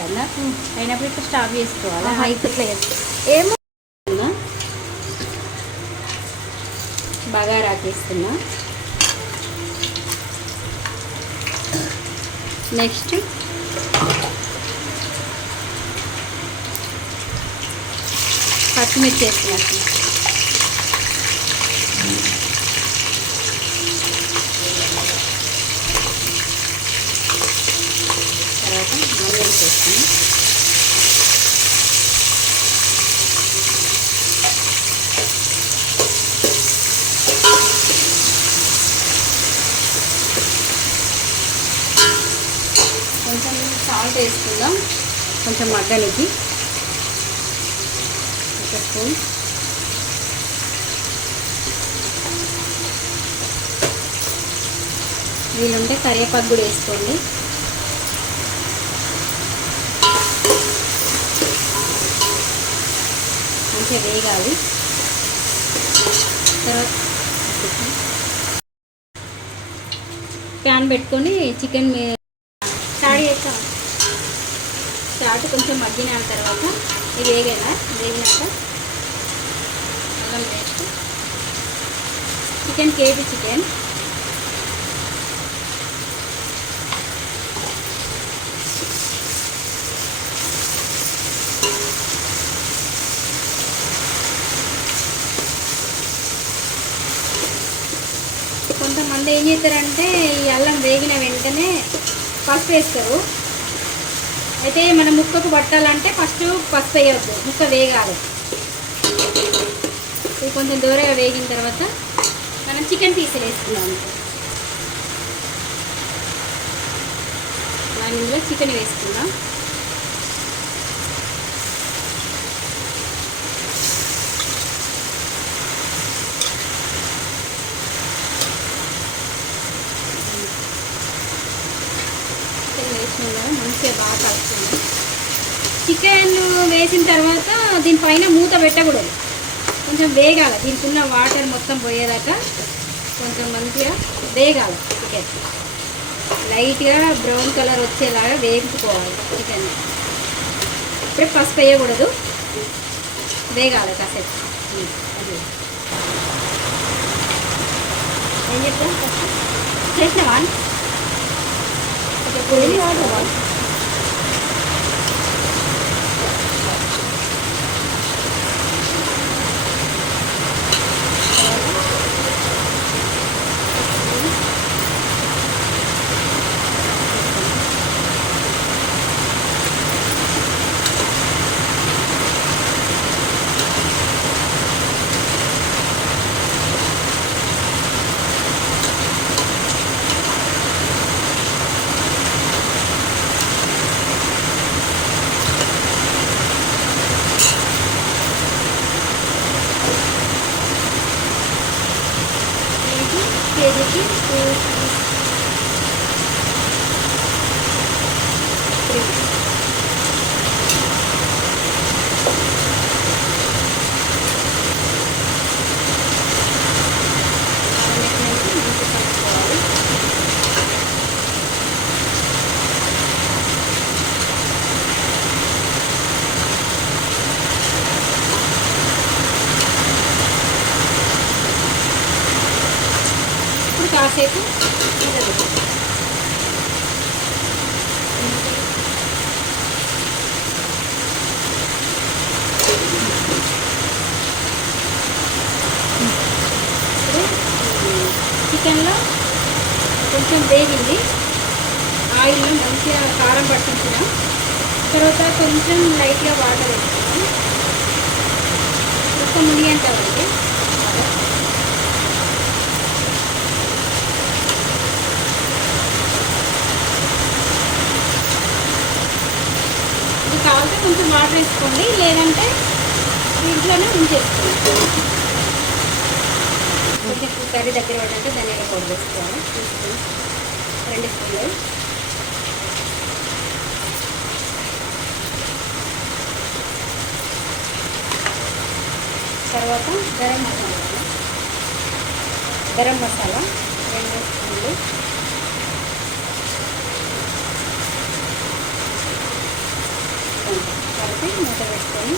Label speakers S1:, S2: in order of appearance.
S1: కదా అయినప్పుడు ఇట్లా స్టాప్ చేసుకోవాలి?
S2: ఇట్లా. ఏమో?
S1: బాగా రాకేస్తున్నా. నెక్స్ట్. పచ్చిమిర్చి వేస్తున్నా తర్వాత మళ్ళీ వేసేస్తాను కొంచెం సాల్ట్ వేసుకుందాం. కొంచెం మగ్గనికి ఒక స్పూన్. వీలుంటే కరివేపాకు కూడా వేసుకోండి. మంచిగా వేగాలి. తర్వాత ప్యాన్ పెట్టుకొని చికెన్
S2: స్టార్ట్ చేస్తాం
S1: స్టార్ట్ కొంచెం మగ్గిన తర్వాత ఇది వేగేనా? వేగినాక అల్లం పేస్ట్. Chicken KG chicken. ఏం చేస్తారంటే ఈ అల్లం వేగిన వెంటనే పసుపు వేస్తారు. అయితే మన ముక్కకు పట్టాలంటే ఫస్ట్ పసుపు వేయవద్దు ముక్క వేగాలి. ఇది కొంచెం దూరగా వేగిన తర్వాత మనం చికెన్ పీసులు వేసుకున్నాం మనం ఇందులో చికెన్ వేసుకుందాం చికెన్ వేసిన కదా మంచిగా బాగా కలుపుతుంది చికెన్ వేసిన తర్వాత దీనిపైన మూత పెట్టకూడదు. కొంచెం వేగాలి. దీనికి ఉన్న వాటర్ మొత్తం పోయేదాకా కొంచెం మంచిగా వేగాలి చికెన్. లైట్గా బ్రౌన్ కలర్ వచ్చేలాగా వేపుకోవాలి చికెన్. ఇప్పుడే పసుపు వేయకూడదు. వేగాలి కాసేపు. అది. ఏం చెప్తాం చేసినవా? ఓకే, పొడి తీసుకోవాలి. కేజీ পেয়ে গেছি। তো కాసేపు చికెన్లో కొంచెం వేగింది. ఆయిల్లో మంచిగా కారం పట్టించిన తర్వాత కొంచెం లైట్గా వాటర్ వేసుకున్నాం. మొత్తం మునిగేంత వరకు ఇది కావాలంటే కొంచెం వాటర్ వేసుకోండి లేదంటే ఇంట్లోనే ఉంచేసుకోండి. కొంచెం కర్రీ దగ్గర పడంటే ధనియాల పొడి వేసుకోవాలి. రెండు స్పూన్లు. తర్వాత గరం మసాలా. గరం మసాలా రెండు స్పూన్లు. మూత పెట్టుకొని